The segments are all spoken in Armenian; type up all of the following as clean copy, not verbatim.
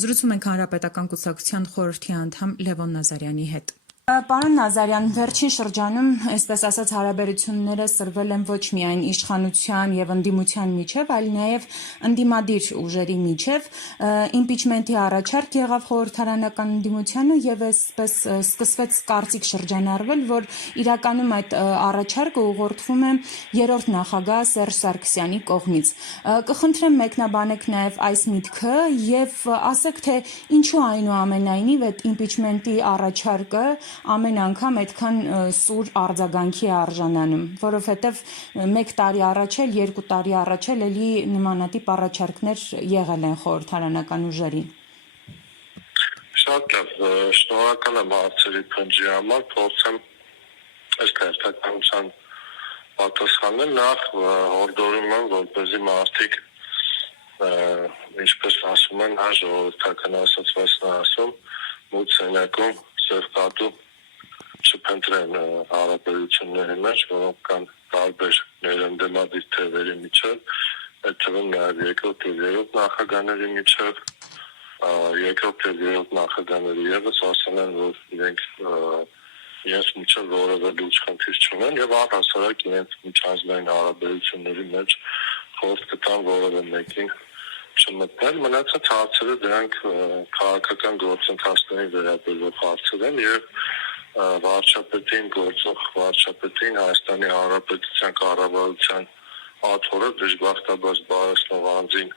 Զրուցում ենք Հանրապետական կուսակցության խորհրդի անդամ Լևոն Նազարյանի հետ։ Պարոն Նազարյան, վերջին շրջանում, այսպես ասած, հարաբերությունները սրվել են ոչ միայն իշխանության եւ ընդդիմության միջև, այլ նաեւ ընդդիմադիր ուժերի միջև։ Իմպիչմենտի առաջարկ եղավ խորհրդարանական ընդդիմությանը եւ այսպես սկսվեց կարծիք շրջանառվել, որ իրականում այդ առաջարկը ուղղորդվում է երրորդ նախագահ Սերժ Սարգսյանի կողմից։ Կխնդրեմ մեկնաբանեք նաեւ այս միտքը եւ ասեք, թե ինչու այնուամենայնիվ այդ իմպիչմենտի առաջարկը ամեն անգամ այդքան սուր արձագանքի է արժանանում, որովհետև 1 տարի առաջ էլ, 2 տարի առաջ էլ էլի նմանատիպ առաջարկներ եղել են խորհրդարանական ուժերին։ Շատ լավ, շնորհակալ եմ հարցերի փնջի համար, փորձեմ ըստ հերթականության պատասխանել, նախ հորդորում եմ, որպեսզի մարդիկ, ինչպես ասում են, ժողովրդական ասացվածն ասում, մութ սենյակում սերտատու չփնտրեն հարաբերությունների մեջ, որոնք կան տարբեր ներընդդիմադիր թևերի միջև, այդ թվում նաև երկրորդ եւ երրորդ նախագահների միջև, երկրորդ եւ երրորդ նախագահները եւս ասել են, որ իրենք իրենց միջև որևէ լուրջ խնդիր չունեն եւ առհասարակ իրենց միջազգային հարաբերությունների մեջ խոսք կտան որևէ մեկին չմտնել, մնացած հարցերը դրանք քաղաքական գործընթացների վերաբերող հարցեր են եւ վարչապետին գործող վարչապետին Հայաստանի Հանրապետության կառավարության աթոռը դժբախտաբար բարեսնող անձին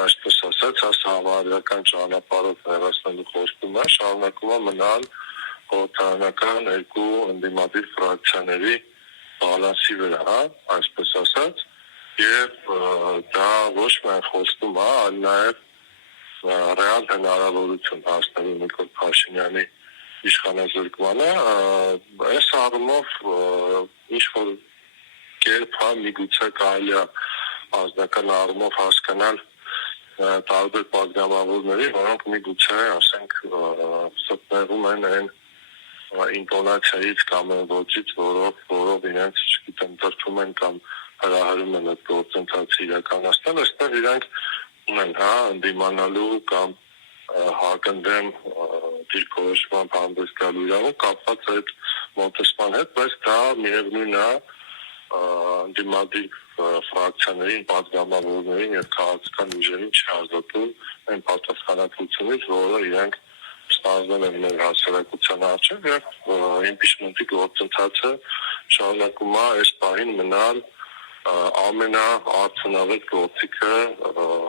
այսպես ասած համարական ճանապարհով հեռացնելու խոստում է շարունակում է մնալ խորհրդարանական երկու ընդդիմադիր ֆրակցիաների բալանսի վրա, այսպես ասած, եւ դա ոչ միայն խոստում է, այլ նաեւ ռեալ հնարավորություն հասնելու Նիկոլ Փաշինյանի իշխանազրկմանը, այս առումով ինչ-որ կերպ միգուցե կարելի է ազգական առումով հասկանալ տարբեր պատգամավորների, որոնք միգուցե, ասենք, սպներում են այն ինտոնացիայից կամ ոճից, որով իրենց, չգիտեմ, դրդում են կամ հրահրում են այդ գործընթացը իրականացնել, այստեղ իրենք ունեն, ընդդիմանալու կամ հակընդդեմ դիրքորոշման հանդես գալու իրավունք կապված այդ մոտեցման հետ, բայց դա միևնույն է ընդդիմադիր ֆրակցիաներին, պատգամավորներին եւ քաղաքական ուժերին չազատում այն պատասխանատվությունից, որը իրենք ստանձնել են մեր հասարակության առջև եւ իմպիչմենտի գործընթացը շարունակում է այս պահին մնալ ամենաարդյունավետ գործիքը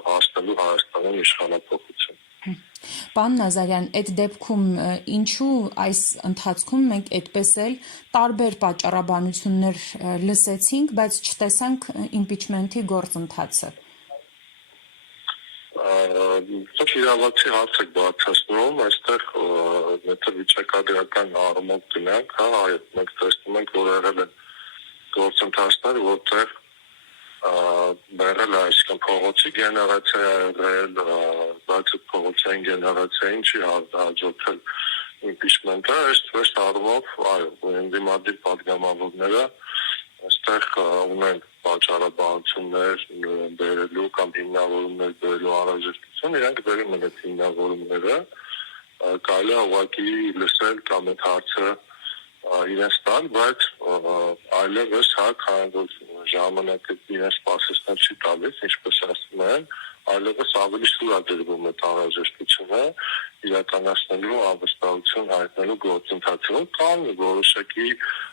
հասնելու Հայաստանում իշխանափոխություն։ Պարոն Նազարյան, այդ դեպքում ինչու այս ընթացքում մենք այդպես էլ տարբեր պատճառաբանություններ լսեցինք, բայց չտեսանք իմպիչմենտի գործընթացը։ Դուք իրավացի հարց եք բարձրացնում, այստեղ եթե վիճակագրական առումով գնանք, մենք տեսնում ենք, որ եղել են գործընթացներ, որտեղ բերել այսքան փողոցի գեներացիա եղել, բայց փողոցային գեներացիային չի հաջորդել իմպիչմենտը, այս առումով, ընդդիմադիր պատգամավորները այստեղ ունեն պատճառաբանություններ բերելու կամ հիմնավորումներ բերելու անհրաժեշտություն, իրենք բերում են այդ հիմնավորումները, կարելի է ուղղակի լսել կամ այդ հարցը իրենց տալ, բայց այլևս քանի որ ժամանակը իրենց սպասեցնել չի տալիս, ինչպես ասում են, այլևս ավելի սուր է դրվում այդ անհրաժեշտությունը իրականացնելու անվստահություն հայտնելու գործընթացը, կան որոշակի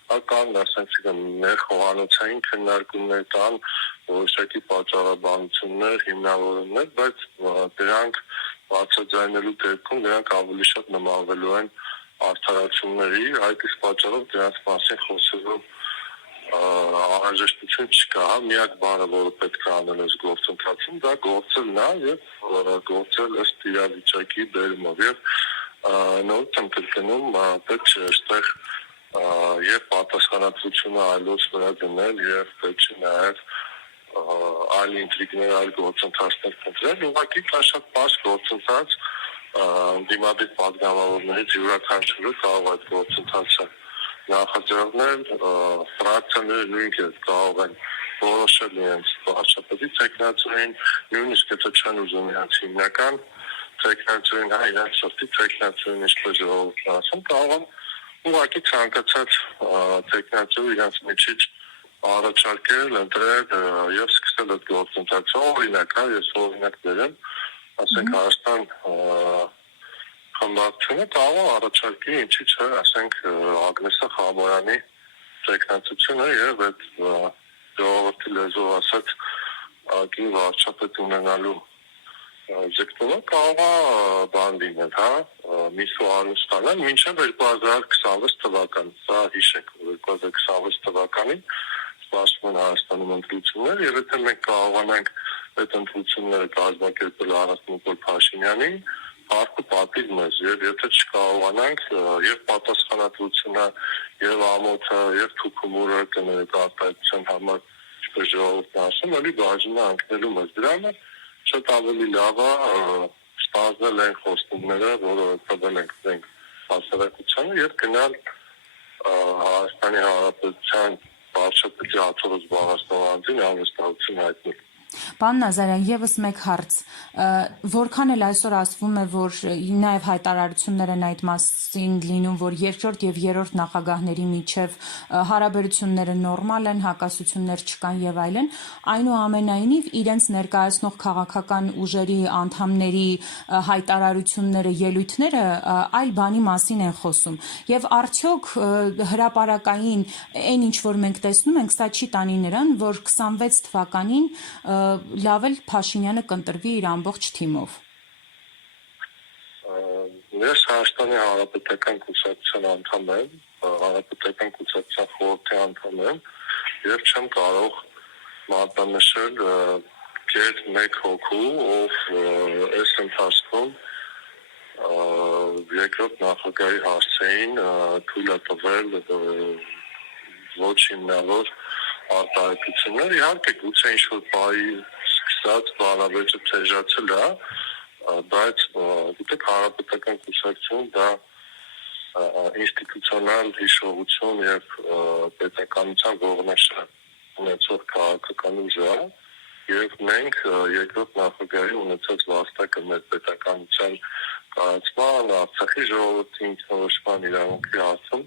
ասենք ներխոհանոցային քննարկումներ կան, որոշակի պատճառաբանություններ, հիմնավորումներ, բայց դրանք բացաձայնելու դեպքում դրանք ավելի շատ նմանվելու են արդարացումների, այդ իսկ պատճառով դրանց մասին խոսելու անհրաժեշտություն չկա, միակ բանը, որը պետք է անել այս գործընթացում, դա գործելն է եւ գործել ըստ իրավիճակի բերումով եւ նորից եմ կրկնում, պետք չէ այստեղ եւ պատասխանատվությունը այլոց վրա դնել եւ պետք չէ նաեւ այլ ինտրիգներ, այլ գործընթացներ փնտրել, ուղղակի կա շատ բաց գործընթաց դիմադիր պատգամավորներից յուրաքանչյուրը կարող է այդ գործընթացը նախաձեռնել, ֆրակցիաները նույնքն կարող են որոշել իրենց վարչապետի տեխնացուին, նույնիսկ եթե չեն ուզում իրենց հիմնական տեխնացուին, իրենց սրտի տեխնացուին, ինչպես ժողովուրդն ասում, կարող են ուղղակի ցանկացած տեխնացու իրենց միջից առաջարկել, ընտրել եւ սկսել այդ գործընթացը, օրինակ, ես օրինակ բերեմ, ասենք Հայաստան խմբակցությունը կարող է առաջարկի, ինչի՞ չէ, ասենք Ագնեսա Խաբոյանի տեխնացությունը եւ այդ ժողովրդի լեզվով ասած ակին վարչապետ ունենալու ձգտումը կարող է բան լինել, միսու արուստանալ մինչև 2026 թվական, սա հիշենք, 2026 թվականին սպասվում են Հայաստանում ընտրություններ եւ եթե մենք կարողանանք այդ ընտրությունները կազմակերպել առանց Նիկոլ Փաշինյանի, արդյոք պատիվ մեզ եւ եթե չկարողանանք եւ պատասխանատվությունը եւ ամոթը եւ թուքումուրը կներկայացնեն համար ինչպես ժողովուրդն ասում, էլի բաժինը անկնելու մեզ դրա համար շատ ավելի լավ է ստանձնել այն խոստումները, որը տվել ենք մենք հասարակությանը եւ գնալ Հայաստանի Հանրապետության վարչապետի աթոռը զբաղեցնող անձին հավաստիություն հայտնել։ Պարոն Նազարյան, եւս մեկ հարց, որքան էլ այսօր ասվում է, որ նաև հայտարարություններ են այդ մասին լինում, որ երկրորդ եւ երրորդ նախագահների միջև հարաբերությունները նորմալ են, հակասություններ չկան եւ այլն, այնուամենայնիվ իրենց ներկայացնող քաղաքական ուժերի անդամների հայտարարությունները, ելույթները այլ բանի մասին են խոսում։ Եվ արդյոք հրապարակային այն ինչ որ մենք տեսնում ենք, սա չի տանի նրան, որ 26 թվականին լավ էլ Փաշինյանը կընտրվի իր ամբողջ թիմով։ Ես Հայաստանի Հանրապետական կուսակցության անդամ եմ, Հանրապետական կուսակցության խորհրդի անդամ եմ եւ չեմ կարող մատնանշել գետ մեկ հոգու, ով այս ընթացքում երկրորդ նախագահի հարցերին թույլ է տվել ոչ հիմնավոր արտահայտություններ, իհարկե գուցե ինչ-որ բայի սկսած բանավեճը թեժացել է, բայց գիտեք Հանրապետական կուսակցություն դա ինստիտուցիոնալ հիշողություն եւ պետականության ողնաշա ունեցող քաղաքական ուժ է եւ մենք երկրորդ նախագահի ունեցած վաստակը մեր պետականության կառուցման, Արցախի ժողովրդի ինքնորոշման իրավունքի հարցում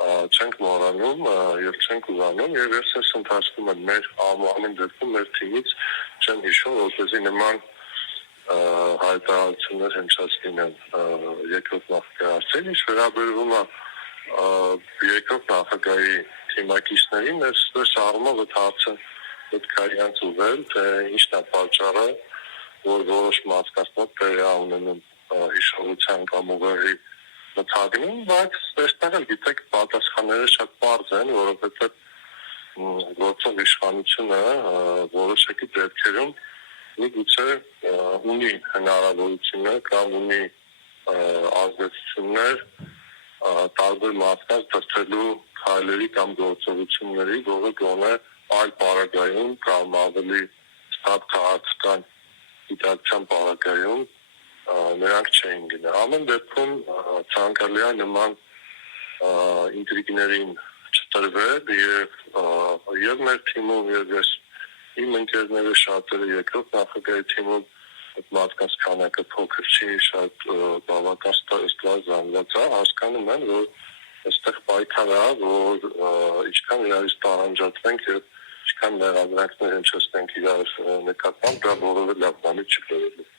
չենք մոռանում եւ չենք ուզանում եւ ես ընթացքում եմ մեր ամեն դեպքում մեր թիմից չեմ հիշում որպեսզի նման հայտարարություններ հնչած լինեն երկրորդ նախագահի ինչ վերաբերվում է երկրորդ նախագահի թիմակիցներին ես առումով այդ հարցը պետք է իրենց ուղղել թե ինչն է պատճառը որ որոշ մարդկանց մոտ տեղի ունենում հիշողության կամ ուղեղի մթագնում, բայց այստեղ էլ գիտեք պատասխանները շատ պարզ են, որովհետև գործող իշխանությունը որոշակի դեպքերում միգուցե ունի հնարավորություններ կամ ունի ազդեցություններ տարբեր մարդկանց դրդելու քայլերի կամ գործողությունների, որը գոնե այլ պարագայում կամ ավելի ստապ քաղաքական գիտակցության պարագայում նրանք չէին գնա։ Ամեն դեպքում ցանկալի է նման ինտրիգներին չտրվել եւ մեր թիմում եւ ես իմ ընկերները շատերը երկրորդ նախագահի թիմում այդ մարդկանց քանակը փոքր չի, շատ բավական ստվազանված է, հասկանում են, որ այստեղ պայքար է, որ ինչքան իրարից տարանջատվենք եւ ինչքան մեղադրանքներ հնչեցնենք իրար նկատմամբ, դա որևէ լավ բանի չի բերելու։